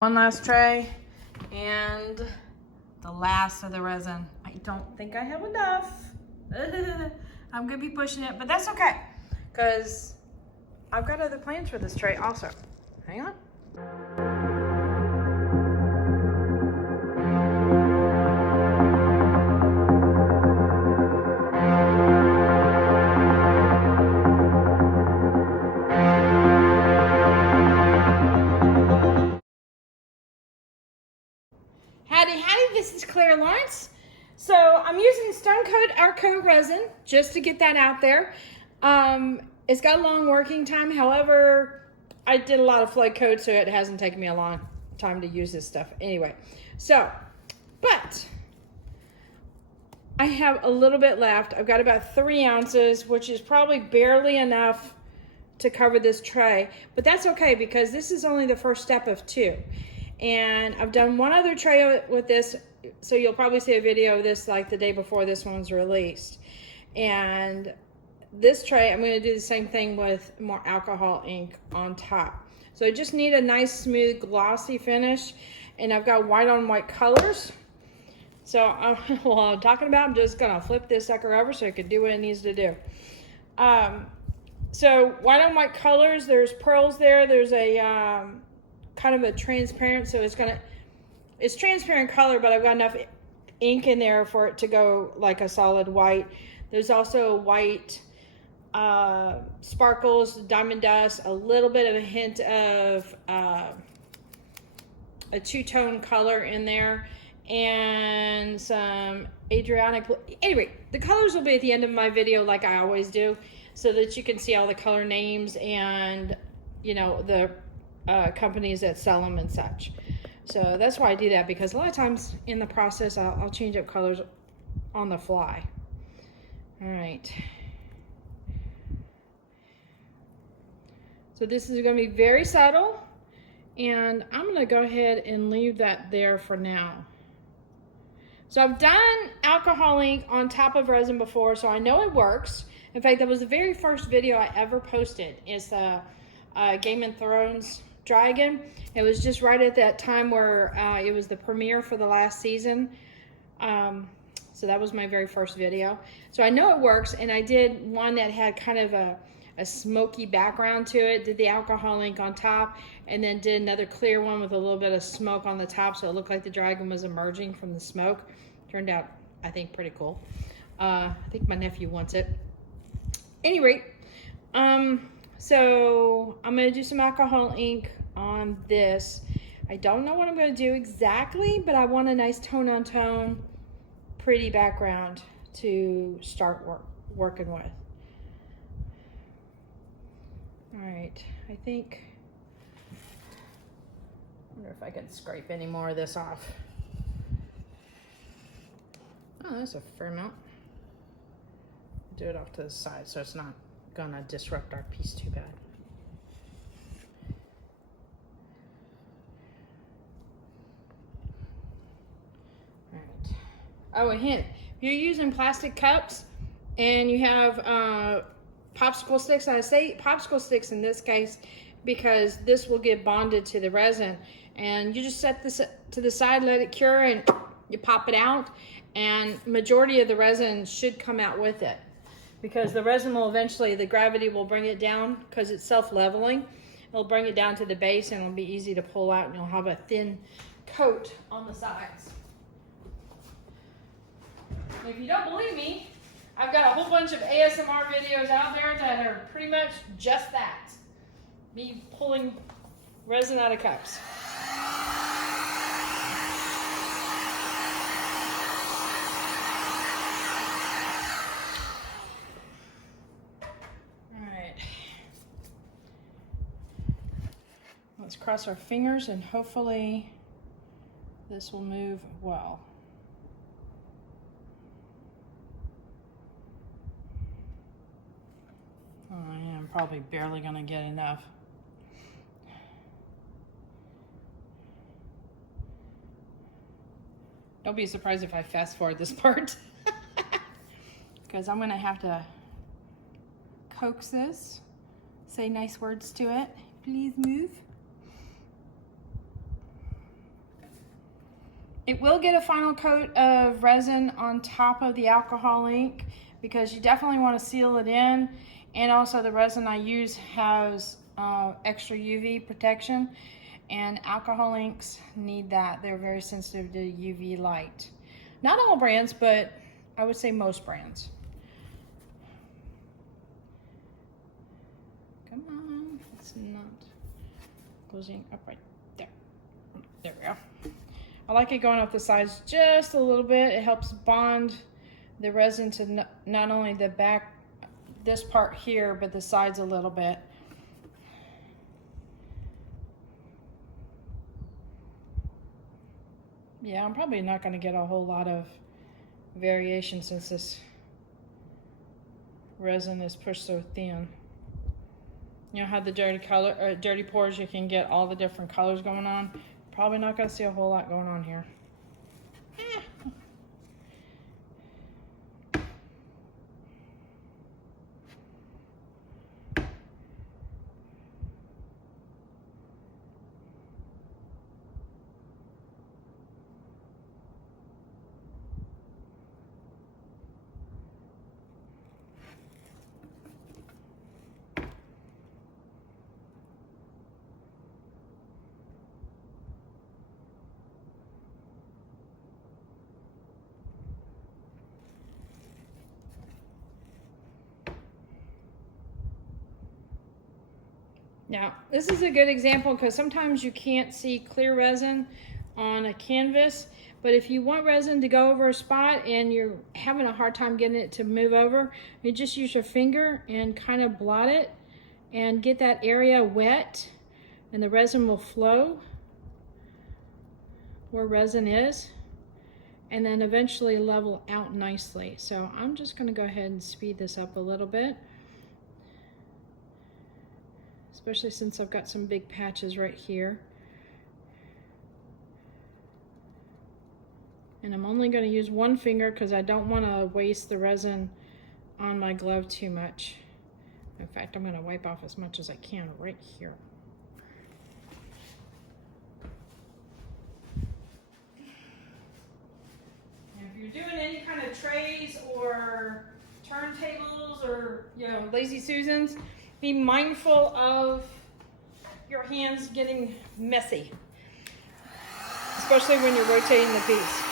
One last tray and the last of the resin. I don't think I have enough. I'm gonna be pushing it, but that's okay because I've got other plans for this tray also. Hang on. Howdy Howdy, this is Clara Lawrence. So I'm using Stone Coat Art Resin just to get that out there. It's got a long working time. However, I did a lot of flood coat, so it hasn't taken me a long time to use this stuff. Anyway, so, but I have a little bit left. I've got about 3 ounces, which is probably barely enough to cover this tray, but that's okay because this is only the first step of 2. And I've done one other tray with this, so you'll probably see a video of this like the day before this one's released. And this tray, I'm going to do the same thing with more alcohol ink on top. So I just need a nice, smooth, glossy finish. And I've got white on white colors. So while I'm talking about, I'm just going to flip this sucker over so it can do what it needs to do. So white on white colors, there's pearls there. There's a kind of a transparent, so it's transparent color, but I've got enough ink in there for it to go like a solid white. There's also white sparkles, diamond dust, a little bit of a hint of a two-tone color in there, and some Adriatic blue. Anyway, the colors will be at the end of my video like I always do, so that you can see all the color names and, you know, the companies that sell them and such. So that's why I do that, because a lot of times in the process I'll change up colors on the fly. All right. So this is going to be very subtle, and I'm going to go ahead and leave that there for now. So I've done alcohol ink on top of resin before, so I know it works. In fact, that was the very first video I ever posted. It's the Game of Thrones dragon. It was just right at that time where it was the premiere for the last season. So that was my very first video. So I know it works, and I did one that had kind of a smoky background to it, did the alcohol ink on top, and then did another clear one with a little bit of smoke on the top, so it looked like the dragon was emerging from the smoke. Turned out, I think, pretty cool. I think my nephew wants it. Any rate, so I'm going to do some alcohol ink on this. I don't know what I'm going to do exactly, but I want a nice tone-on-tone, pretty background to start working with. All right, I think, I wonder if I can scrape any more of this off. Oh, that's a fair amount. Do it off to the side so it's not gonna disrupt our piece too bad. All right. Oh, a hint. If you're using plastic cups and you have popsicle sticks, I say popsicle sticks in this case because this will get bonded to the resin, and you just set this to the side, let it cure, and you pop it out, and majority of the resin should come out with it, because the resin will eventually, the gravity will bring it down because it's self-leveling. It'll bring it down to the base, and it'll be easy to pull out, and you'll have a thin coat on the sides. If you don't believe me, I've got a whole bunch of ASMR videos out there that are pretty much just that. Me pulling resin out of cups. All right. Let's cross our fingers and hopefully this will move well. I am probably barely gonna get enough. Don't be surprised if I fast forward this part, because I'm gonna have to coax this, say nice words to it. Please move. It will get a final coat of resin on top of the alcohol ink because you definitely want to seal it in. And also the resin I use has extra UV protection, and alcohol inks need that. They're very sensitive to UV light. Not all brands, but I would say most brands. Come on, it's not closing up right there. There we go. I like it going up the sides just a little bit. It helps bond the resin to not only the back, this part here, but the sides a little bit. Yeah, I'm probably not going to get a whole lot of variation since this resin is pushed so thin. You know how the dirty pours, you can get all the different colors going on. Probably not going to see a whole lot going on here. Now, this is a good example because sometimes you can't see clear resin on a canvas, but if you want resin to go over a spot and you're having a hard time getting it to move over, you just use your finger and kind of blot it and get that area wet, and the resin will flow where resin is and then eventually level out nicely. So I'm just going to go ahead and speed this up a little bit, especially since I've got some big patches right here. And I'm only going to use one finger because I don't want to waste the resin on my glove too much. In fact, I'm going to wipe off as much as I can right here. And if you're doing any kind of trays or turntables or, you know, Lazy Susans, be mindful of your hands getting messy, especially when you're rotating the piece.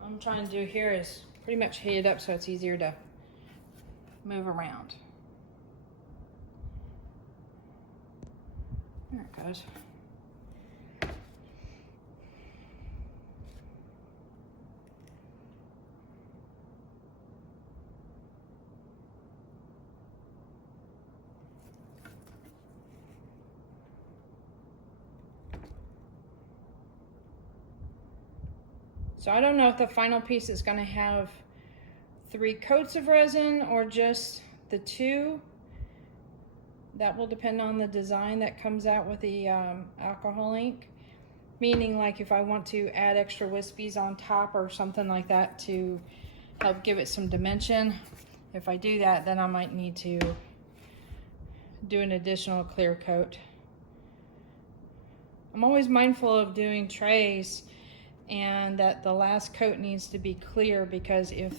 What I'm trying to do here is pretty much heat it up so it's easier to move around. There it goes. So I don't know if the final piece is going to have 3 coats of resin or just the 2. That will depend on the design that comes out with the alcohol ink. Meaning, like, if I want to add extra wispies on top or something like that to help give it some dimension. If I do that, then I might need to do an additional clear coat. I'm always mindful of doing trays and that the last coat needs to be clear, because if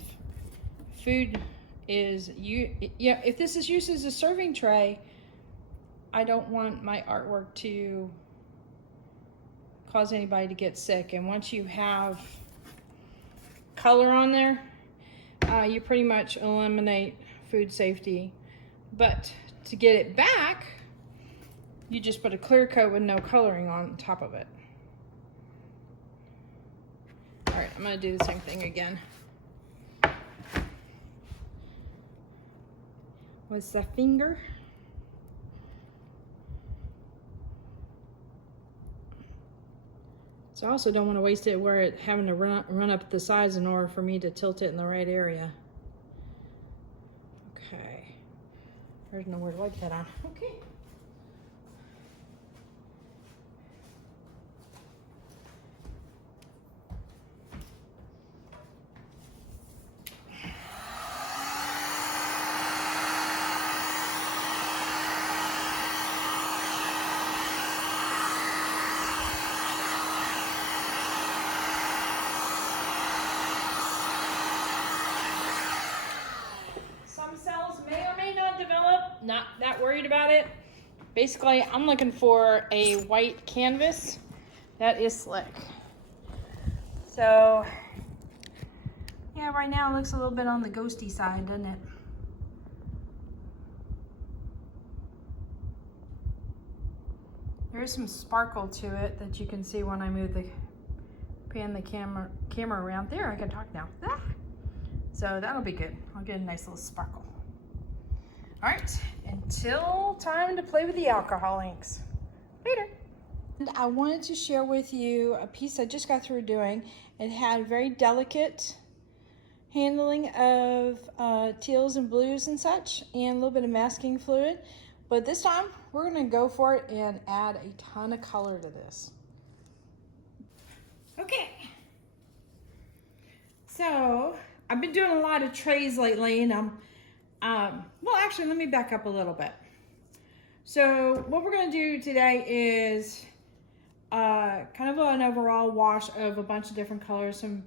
food is, if this is used as a serving tray, I don't want my artwork to cause anybody to get sick. And once you have color on there, you pretty much eliminate food safety. But to get it back, you just put a clear coat with no coloring on top of it. All right, I'm gonna do the same thing again. With the finger. So I also don't want to waste it where it having to run up the sides in order for me to tilt it in the right area. Okay. There's nowhere to wipe that on. Okay. not that worried about it. Basically, I'm looking for a white canvas that is slick. So, yeah, right now it looks a little bit on the ghosty side, doesn't it? There's some sparkle to it that you can see when I move pan the camera around. There, I can talk now. Ah! So that'll be good. I'll get a nice little sparkle. All right, until time to play with the alcohol inks. Later. And I wanted to share with you a piece I just got through doing. It had very delicate handling of teals and blues and such, and a little bit of masking fluid. But this time, we're gonna go for it and add a ton of color to this. Okay. So, I've been doing a lot of trays lately, and well, actually, let me back up a little bit. So, what we're gonna do today is kind of an overall wash of a bunch of different colors, some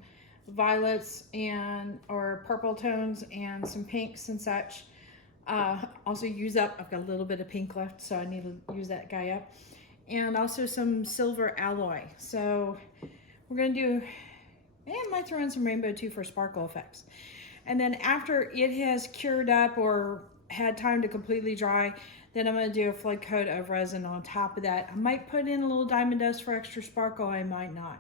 violets or purple tones and some pinks and such. Also I've got a little bit of pink left, so I need to use that guy up. And also some silver alloy. So we're gonna do, and I might throw in some rainbow too for sparkle effects. And then after it has cured up or had time to completely dry, then I'm gonna do a flood coat of resin on top of that. I might put in a little diamond dust for extra sparkle, I might not.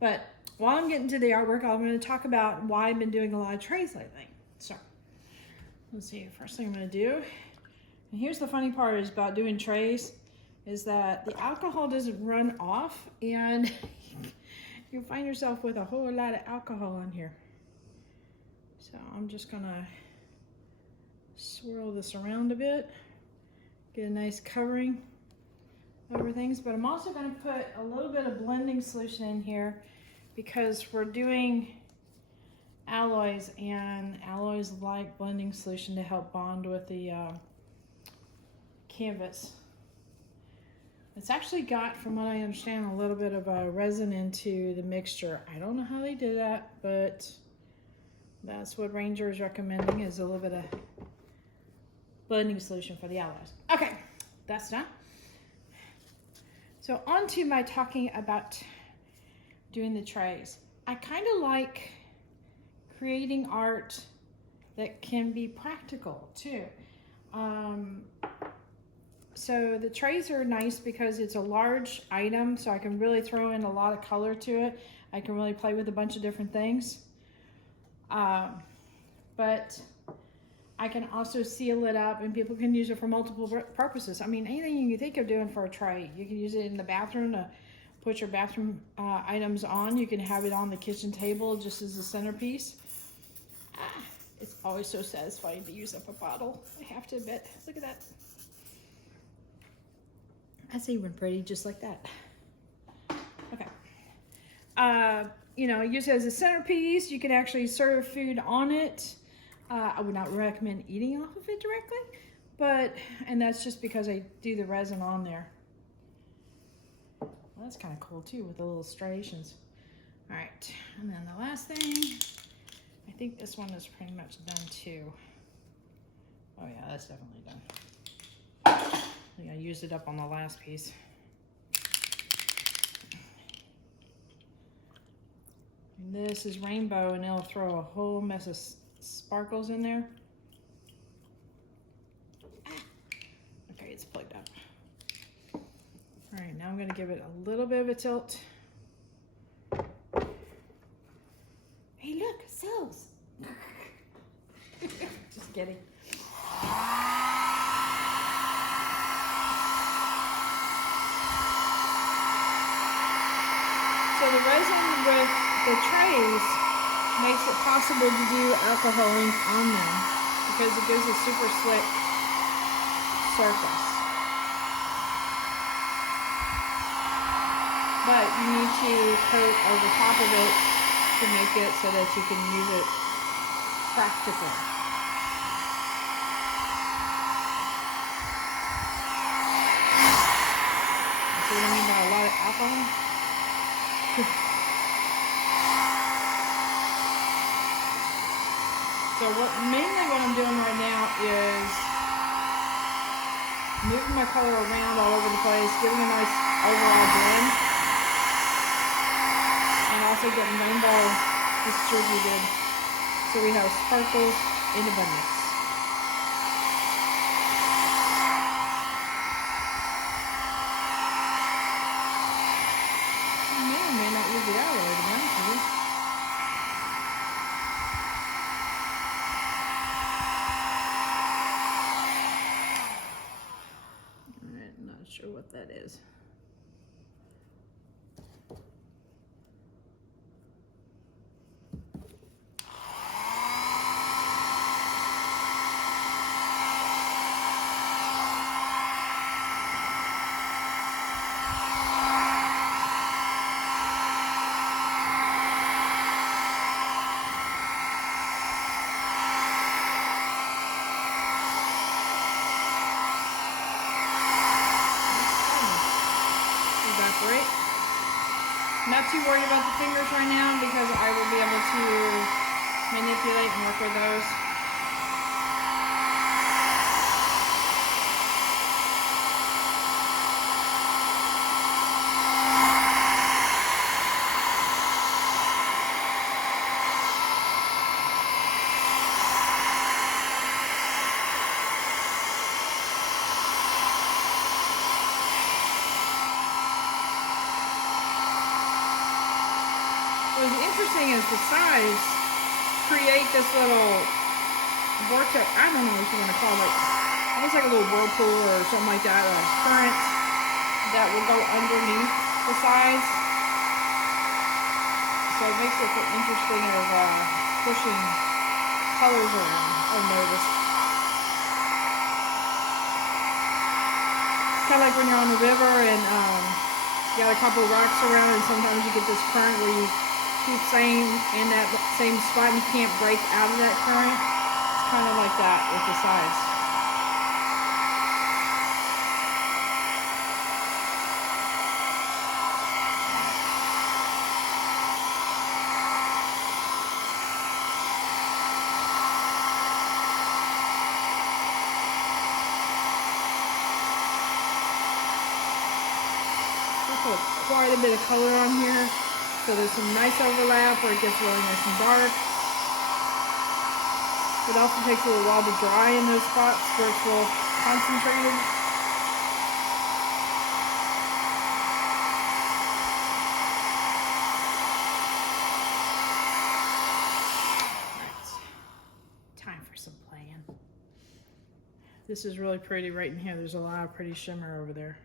But while I'm getting to the artwork, I'm gonna talk about why I've been doing a lot of trays lately. So, let's see, first thing I'm gonna do, and here's the funny part is about doing trays, is that the alcohol doesn't run off and you find yourself with a whole lot of alcohol in here. So I'm just gonna swirl this around a bit, get a nice covering over things, but I'm also gonna put a little bit of blending solution in here because we're doing alloys, and alloys like blending solution to help bond with the canvas. It's actually got, from what I understand, a little bit of resin into the mixture. I don't know how they did that, but that's what Ranger is recommending, is a little bit of blending solution for the alloys. Okay, that's done. So on to my talking about doing the trays. I kind of like creating art that can be practical too. So the trays are nice because it's a large item, so I can really throw in a lot of color to it. I can really play with a bunch of different things. But I can also seal it up, and people can use it for multiple purposes. I mean, anything you can think of doing for a tray. You can use it in the bathroom to put your bathroom items on. You can have it on the kitchen table just as a centerpiece. It's always so satisfying to use up a bottle, I have to admit. Look at that. That's even pretty, just like that. Okay. You know, use it as a centerpiece. You can actually serve food on it. I would not recommend eating off of it directly, and that's just because I do the resin on there. Well, that's kind of cool too, with the little striations. All right, and then the last thing, I think this one is pretty much done too. Oh yeah, that's definitely done. I think I used it up on the last piece. And this is rainbow, and it'll throw a whole mess of sparkles in there. Okay, it's plugged up. All right, now I'm going to give it a little bit of a tilt. Hey, look, cells. Just kidding. So the resin with the trays makes it possible to do alcohol ink on them because it gives a super slick surface. But you need to coat over top of it to make it so that you can use it practically. See what I mean by a lot of alcohol? So mainly what I'm doing right now is moving my color around all over the place, giving a nice overall blend, and also getting rainbow distributed so we have sparkles in abundance. I may not use it out already, to be honest with you. Alright, I'm not sure what that is. Evaporate. Not too worried about the fingers right now because I will be able to manipulate and work with those. What's interesting is the size create this little vortex. I don't know what you want to call it. Almost like a little whirlpool or something like that, a current that will go underneath the sides. So it makes it interesting of pushing colors around. I've noticed. Kind of like when you're on the river and you got a couple of rocks around, and sometimes you get this current where you keep staying in that same spot and you can't break out of that current. It's kind of like that with the size. Put quite a bit of color on here. So there's some nice overlap where it gets really nice and dark. It also takes a little while to dry in those spots where it's a little concentrated. Right. Time for some playing. This is really pretty right in here. There's a lot of pretty shimmer over there.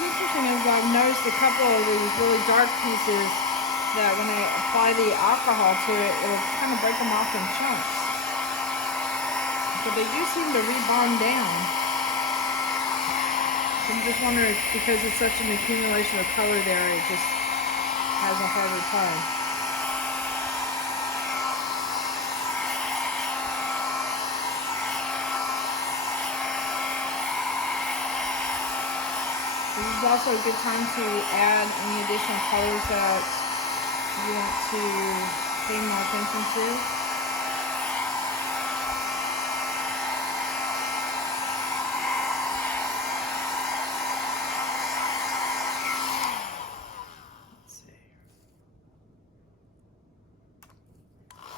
Interesting is I've noticed a couple of these really dark pieces that when I apply the alcohol to it, it'll kind of break them off in chunks. But they do seem to rebond down. So I'm just wondering if because it's such an accumulation of color there, it just has a harder time. This is also a good time to add any additional colors that you want to pay more attention to.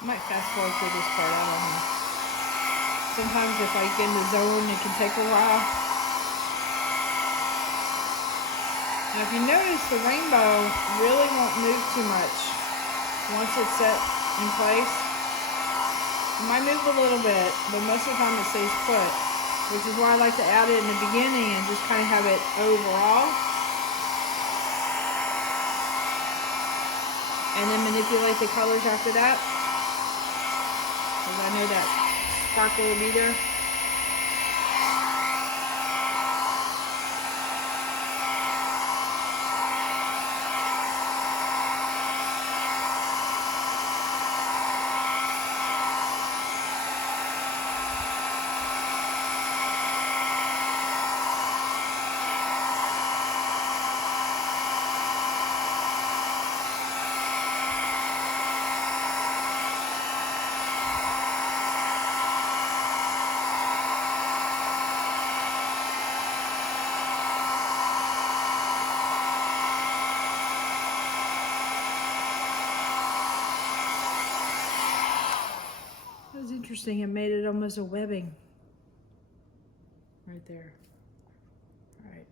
I might fast forward through this part, I don't know. Sometimes if I get in the zone, it can take a while. Now if you notice, the rainbow really won't move too much once it's set in place. It might move a little bit, but most of the time it stays put, which is why I like to add it in the beginning and just kind of have it overall. And then manipulate the colors after that, because I know that sparkle will be there. That was interesting. It made it almost a webbing right there. All right.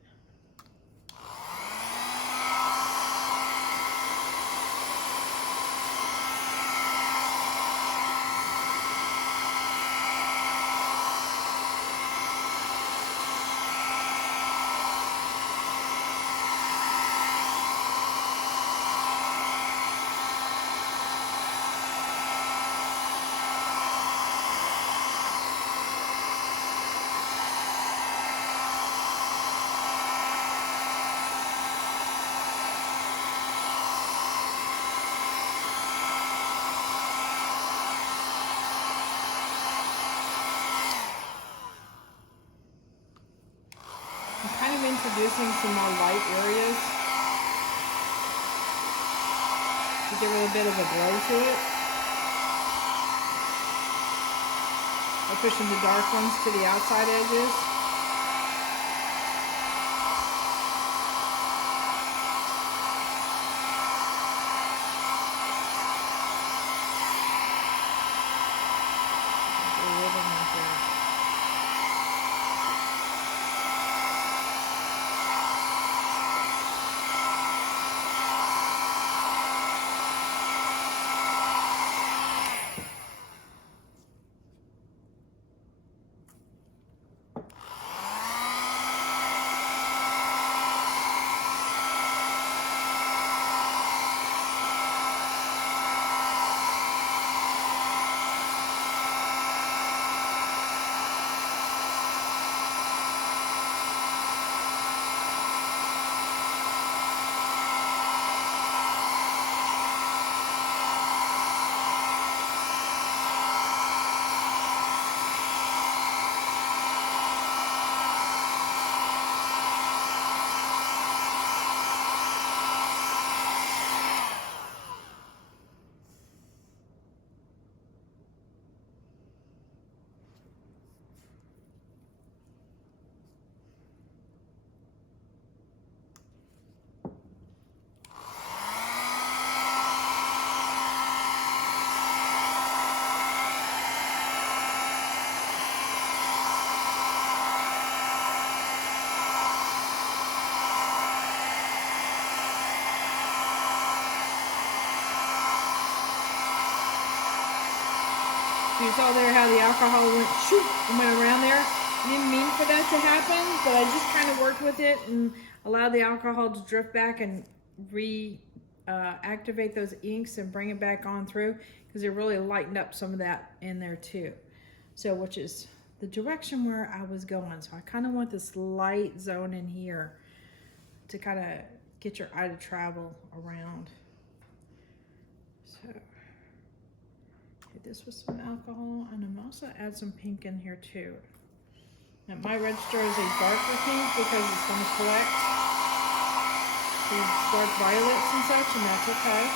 Introducing some more light areas to give it a bit of a glow to it. I'm pushing the dark ones to the outside edges. You saw there how the alcohol went shoot and went around there. I didn't mean for that to happen, but I just kind of worked with it and allowed the alcohol to drift back and activate those inks and bring it back on through, because it really lightened up some of that in there too. So, which is the direction where I was going. So I kind of want this light zone in here to kind of get your eye to travel around. So hit this with some alcohol, and I'm also add some pink in here too. Now my register is a darker pink because it's going to collect these dark violets and such, and that's okay.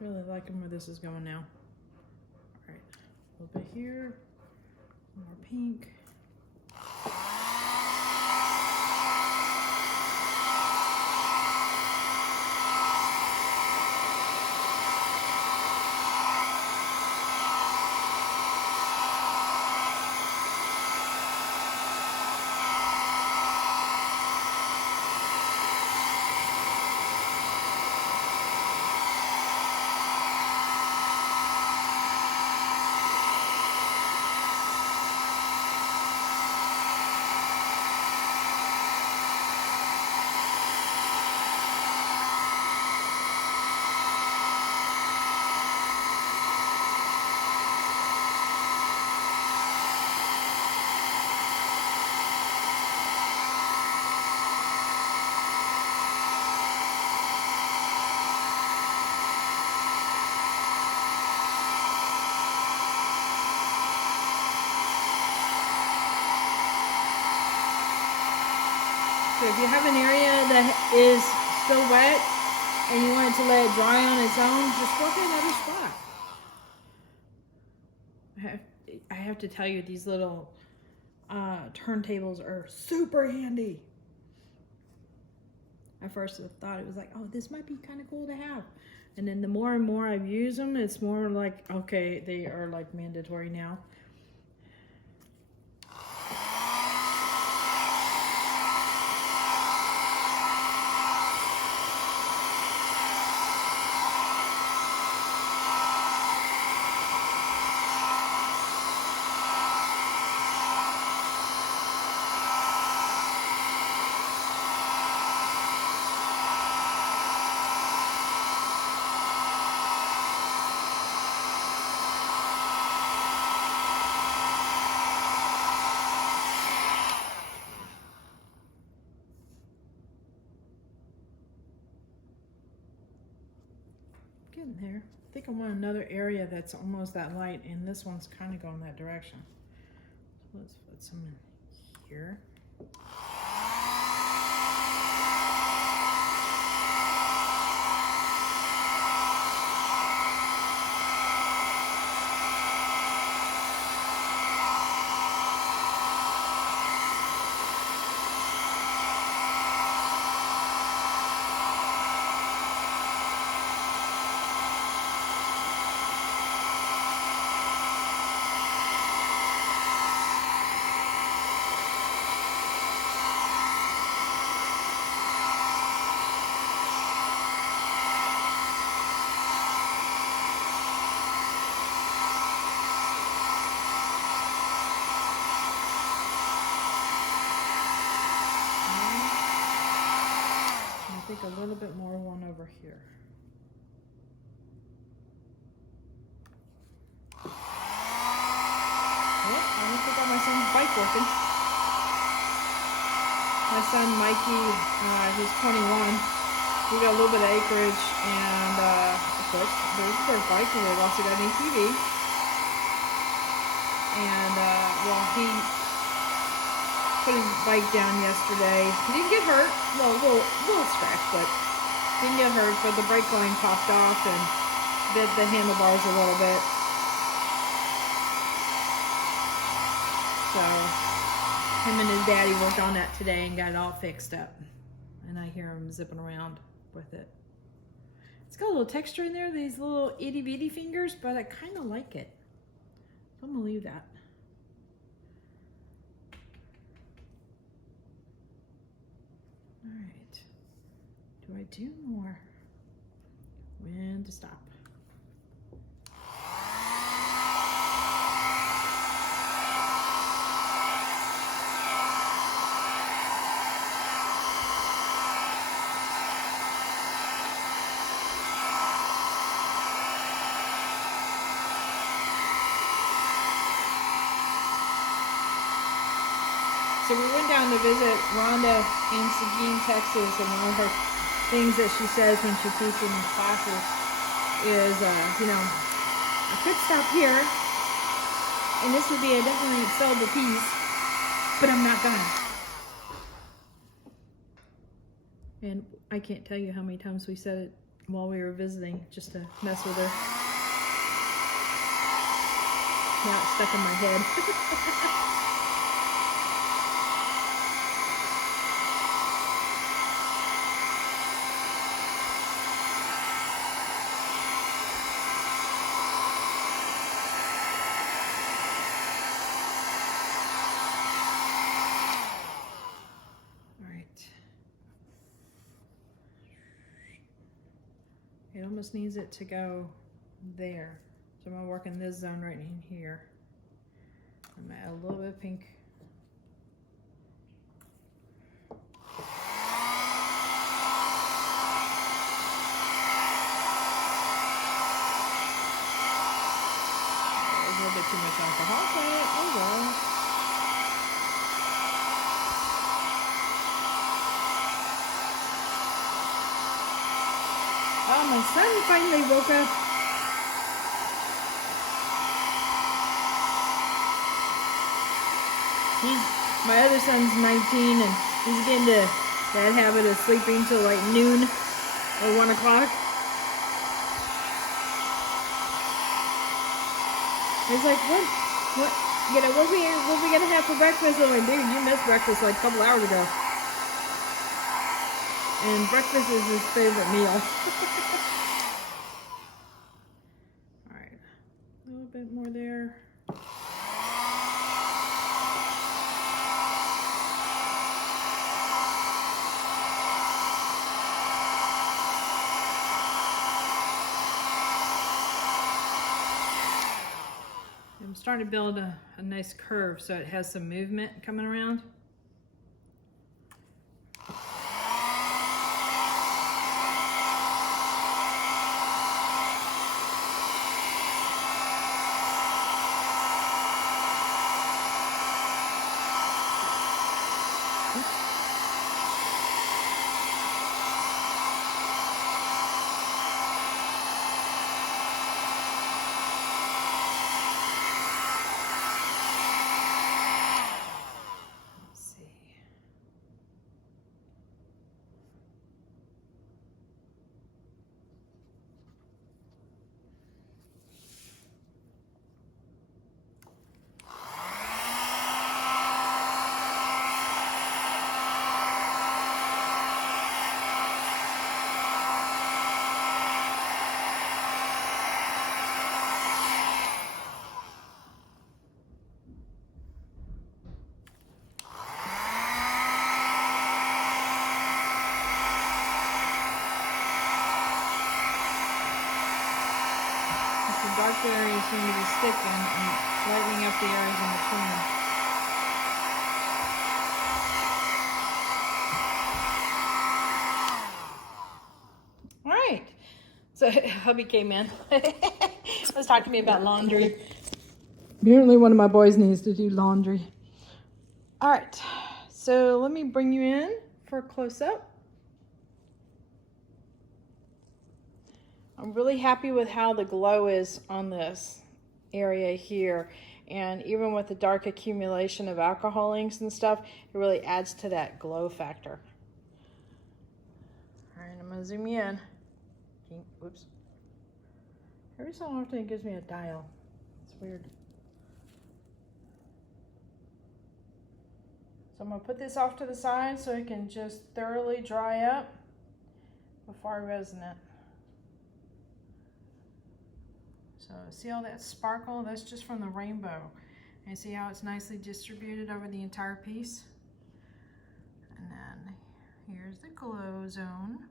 really liking where this is going now. All right, a little bit here, more pink. So if you have an area that is still wet and you want it to let it dry on its own, just work another spot. I have to tell you, these little turntables are super handy. At first I thought it was like, oh, this might be kind of cool to have. And then the more and more I've used them, it's more like, okay, they are like mandatory now. Getting there. I think I want another area that's almost that light, and this one's kind of going that direction. So let's put some in here. A little bit more one over here. Oh, I almost forgot my son's bike working. My son Mikey, he's 21. We got a little bit of acreage, and of course there's a dirt bike, and we've also got an ATV. And well, he put his bike down yesterday. He didn't get hurt. Well, a little scratch, but didn't get hurt. But the brake line popped off and bit the handlebars a little bit. So him and his daddy worked on that today and got it all fixed up. And I hear him zipping around with it. It's got a little texture in there, these little itty bitty fingers, but I kind of like it. So I'm gonna leave that. All right, do I do more? When to stop? So we went down to visit Rhonda in Seguin, Texas, and one of her things that she says when she teaches in classes is, you know, I could stop here, and this would be a definitely sellable piece, but I'm not gonna. And I can't tell you how many times we said it while we were visiting, just to mess with her. Now it's stuck in my head. It almost needs it to go there. So I'm gonna work in this zone right in here. I'm gonna add a little bit of pink. There's a little bit too much alcohol, but oh well. Oh, my son finally woke up. My other son's 19 and he's getting to that habit of sleeping till like noon or 1 o'clock. He's like, what, you know, what we gonna have for breakfast? I'm like, dude, you missed breakfast like a couple hours ago. And breakfast is his favorite meal. All right, a little bit more there. I'm starting to build a nice curve so it has some movement coming around. The dark areas seem to be sticking and lightening up the areas in between. All right, so hubby came in. Was talking to me about laundry. Apparently one of my boys needs to do laundry. All right, so let me bring you in for a close-up. I'm really happy with how the glow is on this area here. And even with the dark accumulation of alcohol inks and stuff, it really adds to that glow factor. All right, I'm gonna zoom you in. Oops. Every so often it gives me a dial. It's weird. So I'm gonna put this off to the side so it can just thoroughly dry up before I resin it. So see all that sparkle? That's just from the rainbow. And see how it's nicely distributed over the entire piece? And then here's the glow zone.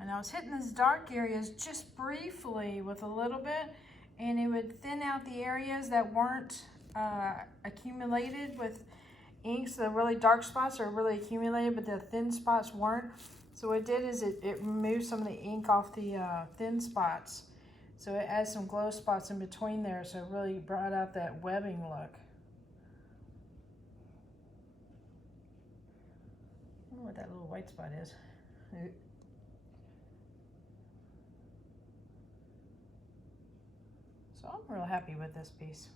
And I was hitting these dark areas just briefly with a little bit, and it would thin out the areas that weren't accumulated with inks. The really dark spots are really accumulated, but the thin spots weren't. So what it did is it removed some of the ink off the thin spots. So it adds some glow spots in between there, so it really brought out that webbing look. I don't know what that little white spot is. So I'm real happy with this piece.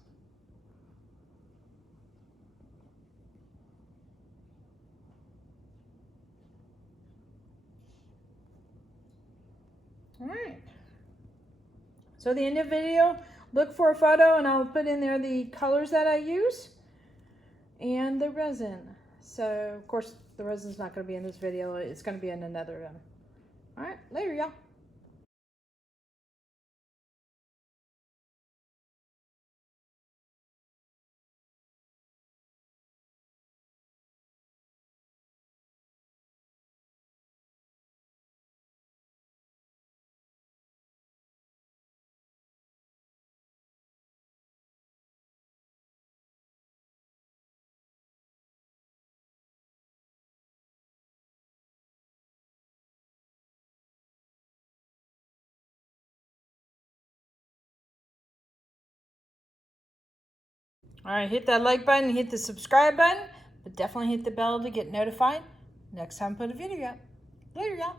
So at the end of the video, look for a photo and I'll put in there the colors that I use and the resin. So of course the resin's not going to be in this video, it's going to be in another one. All right, later y'all. All right, hit that like button, hit the subscribe button, but definitely hit the bell to get notified next time I put a video out. Later, y'all.